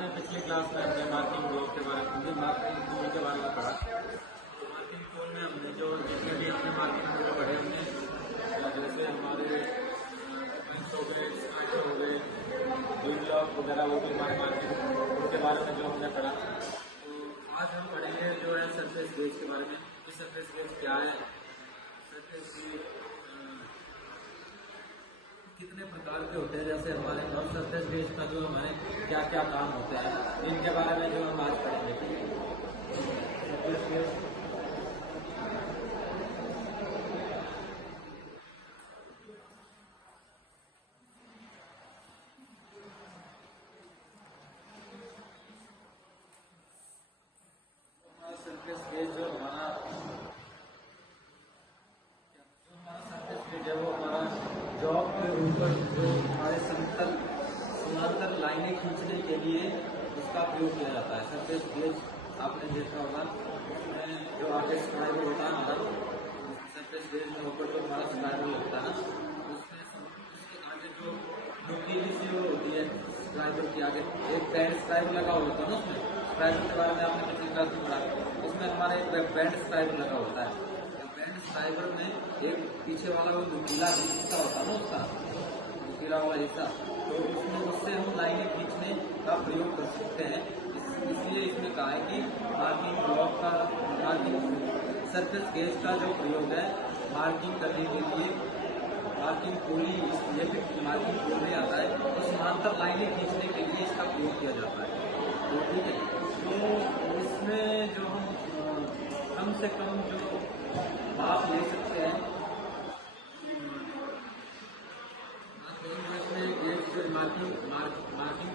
आपने पिछली क्लास में हमने मार्किंग ब्लॉक के बारे में मार्किंग टूल के बारे में पढ़ा। तो मार्किंग टूल में हमने जो जितने भी हमने मार्किंग टूल पढ़े होंगे, जैसे हमारे हो गए, स्मार्ट हो गए, बिल ब्लॉक वगैरह, वो भी हमारे मार्किंग टूल के बारे में जो हमने पढ़ा। तो आज हम पढ़ेंगे जो है सरफेस गेज के बारे में कि सरफेस गेज क्या है, सरफेस की कितने प्रकार के होते हैं, जैसे हमारे और सरफेस गेज का जो हमारे क्या क्या काम होते हैं, इनके बारे में जो हम आज पढ़ेंगे। सरफेस गेज सरफेस गेज जो हमारा सरफेस गेज है वो हमारा जॉब के ऊपर जो हमारे समांतर लाइनें खींचने के लिए उसका प्रयोग किया जाता है। सरफेस गेज आपने देखा होगा, उसमें जो आगे स्क्राइबर होता है हमारा, सरफेस गेज में ऊपर जो हमारा स्क्राइबर लगता है ना, उसमें उसके आगे जो नुकीली सी वो होती है स्क्राइबर के आगे, एक बैंड स्क्राइबर लगा हुआ होता है ना। उसमें स्क्राइबर के बारे में आपने कितनी क्लास में पढ़ा, उसमें हमारा एक बैंड स्क्राइबर लगा होता है। बैंड स्क्राइबर में एक पीछे वाला वो नुकीला हिस्सा होता है ना, उसका नुकीला वाला हिस्सा, तो उससे हम लाइनें खींचने का प्रयोग कर सकते हैं। इसलिए इसमें कहा है कि मार्किंग ब्लॉक का सरफेस गेज का जो प्रयोग है मार्किंग करने के लिए, मार्किंग पुली, ये भी मार्किंग पुल में आता है, तो समांतर लाइनें खींचने के लिए इसका प्रयोग किया जाता है। तो ठीक है, तो इसमें जो हम कम से कम जो आप ले सकते हैं, इसमें गेज जो मार्किंग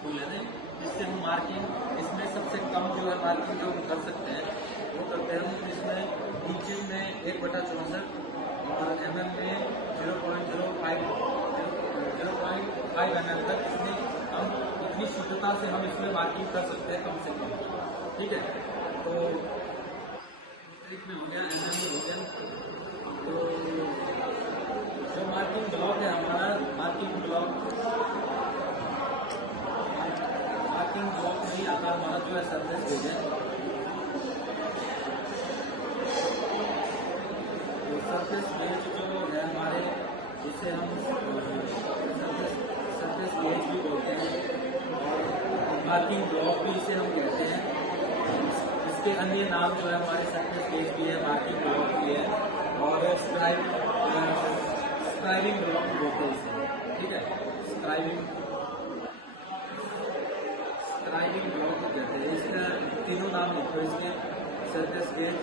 टूल है ना, इससे हम मार्किंग, इसमें सबसे कम जो है मार्किंग जो हम कर सकते हैं वो करते हैं हम इसमें इंच में 1/64 और mm में 0.05 mm तक इसमें हम इतनी शुद्धता से हम इसमें मार्किंग कर सकते हैं कम से कम। ठीक है, तो में हो गया, mm में हो गया। तो जो मार्किंग ब्लॉक है हमारा, मार्किंग ब्लॉक नहीं आता हमारा जो है सरफेस गेज है। तो सरफेस गेज जो है हमारे, जिसे हम सरफेस गेज भी बोलते हैं और मार्किंग ब्लॉक भी इसे हम कहते हैं। इसके अन्य नाम जो है हमारे सरफेस गेज भी है, मार्किंग ब्लॉक भी है और स्क्राइबिंग ब्लॉक बोलते हैं इसे। ठीक है, स्क्राइबिंग ब्लॉक कहते हैं। इसका तीनों नाम लिखो इसके, सरफेस गेज,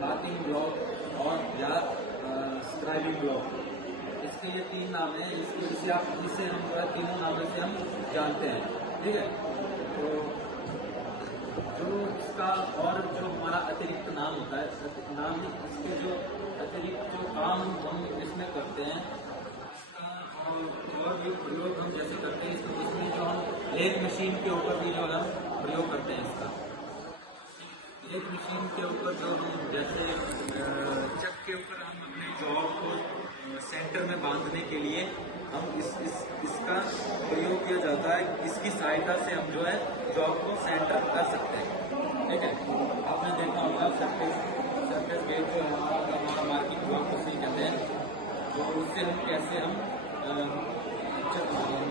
मार्किंग ब्लॉक और या स्क्राइबिंग ब्लॉक। इसके ये 3 नाम है। इसे हम जो है तीनों नामों से हम जानते हैं। ठीक है, तो जो इसका और जो हमारा अतिरिक्त नाम होता है, नाम इसके जो अतिरिक्त जो काम हम इसमें करते हैं, और भी प्रयोग हम जैसे करते हैं इसमें जो हम लेथ मशीन के ऊपर भी जो हम प्रयोग करते हैं इसका। लेथ मशीन के ऊपर जो हम जैसे चक के ऊपर हम अपने जॉब को सेंटर में बांधने के लिए हम इसका प्रयोग किया जाता है। इसकी सहायता से हम जो है जॉब को सेंटर कर सकते हैं। ठीक है, आपने देखा होगा सरफेस गेज जो हमारा मार्किंग ब्लॉक को सही कहते हैं। तो उससे हम कैसे हम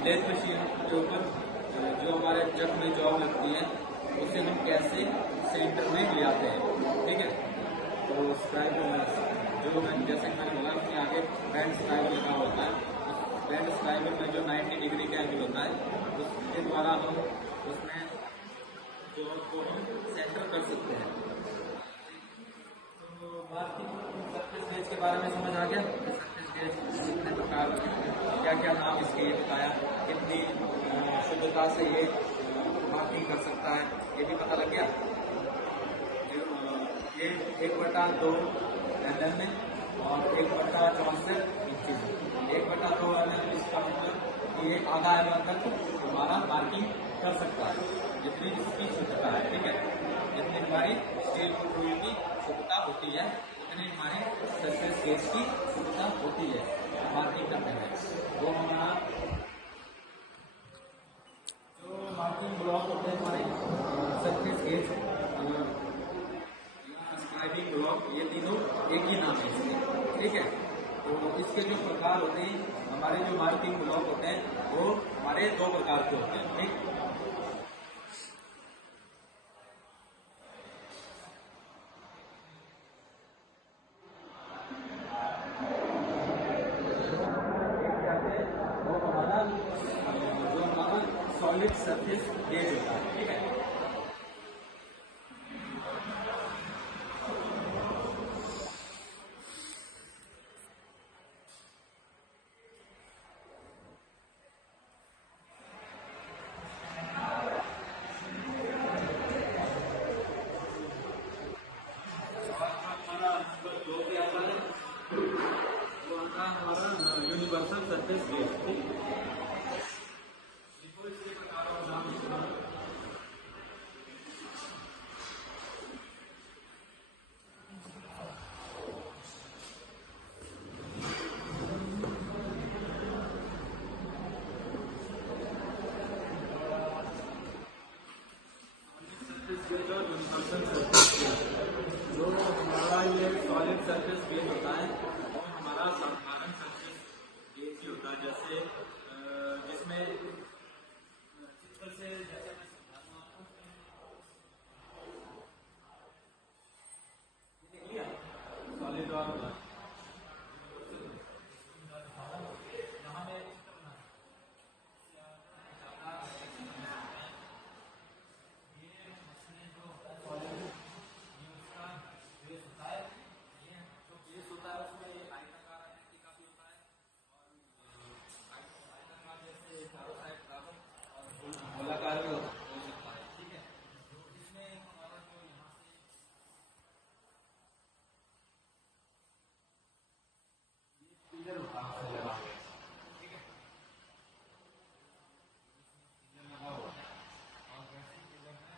लेथ मशीन के ऊपर जो हमारे चक में जॉब लगती है उसे हम कैसे सेंटर में ले आते हैं। ठीक है, तो स्क्राइबर जो मैं जैसे मैंने बोला उसके आगे बैंड स्क्राइबर लगा होता है। बैंड स्क्राइबर में जो 90 डिग्री का एंगल होता है उसके द्वारा हम उसमें जॉब को हम सेंटर कर सकते हैं। तो मार्किंग सरफेस गेज के बारे में समझ आ गया। सरफेस गेज कितने प्रकार, क्या क्या नाम इसके ये बताया, कितनी शुद्धता से ये मार्किंग कर सकता है, ये भी पता लग गया। ये 1/2 mm में और 1/64 इंच में। 1/2 mm इसका मतलब कि ये आधा mm तक हमारा मार्किंग कर सकता है, जितनी इसकी शुद्धता है। ठीक है, जितनी हमारी स्टील टूल की शुद्धता होती है उतनी हमारी सरफेस गेज की शुद्धता होती है मार्किंग करने में। वो हमारा जो मार्किंग ब्लॉक होते हैं हमारे इसके जो प्रकार होते हैं, हमारे जो मार्किंग ब्लॉक होते हैं वो हमारे 2 प्रकार के होते हैं। ठीक, वो हमारा जो हमारा सॉलिड सरफेस गेज होता है। ठीक है, हमारा यूनिवर्सल सरफेस गेज। ठीक, देखो इसके प्रकार और नाम लिखना। यूनिवर्सल सरफेस गेज जो हमारा ये सॉलिड सरफेस गेज होता है वो हमारा साधारण सरफेस गेज ही होता है। जैसे जिसमें चित्र से जैसे मैं समझाता हूँ आपको, देख लिया सॉलिड और यहाँ में चित्र बना गोलाकार भी हो सकता है। ठीक है, इसमें हमारा जो यहाँ से पिलर होता है लगा हुआ। ठीक है, पिलर लगा हुआ है और वैसे ही पिलर है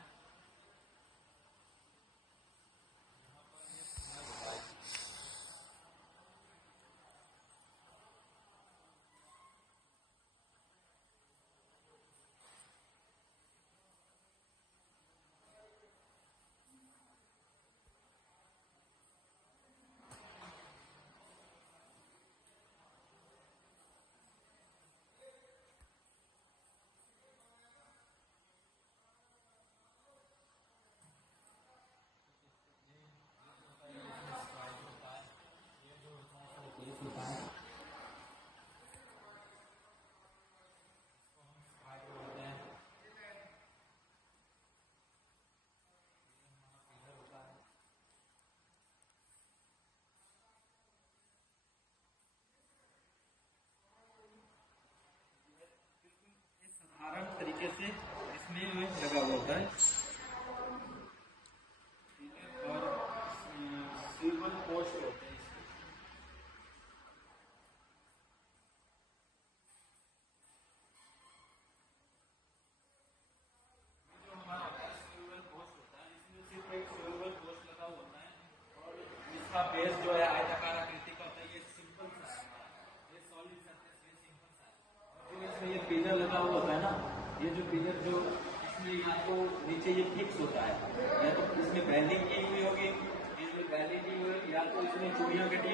साधारण तरीके से इसमें लगा हुआ होता है। और स्वीबल पोस्ट होते हैं इसके। जो हमारा स्वीबल पोस्ट होता है इसमें सिर्फ एक स्वीबल पोस्ट लगा हुआ होता है और इसका बेस जो है आयताकार आकृति का होता है। ये सिंपल सा है, ये सॉलिड सरफेस ये सिंपल सा है। और जो इसमें ये पिलर लगा हुआ होता है ना, ये जो पिलर जो इसमें या तो नीचे ये फिक्स होता है या तो इसमें वेल्डिंग की हुई होगी, इसमें वेल्डिंग की हुई या तो इसमें चूड़ियाँ कटी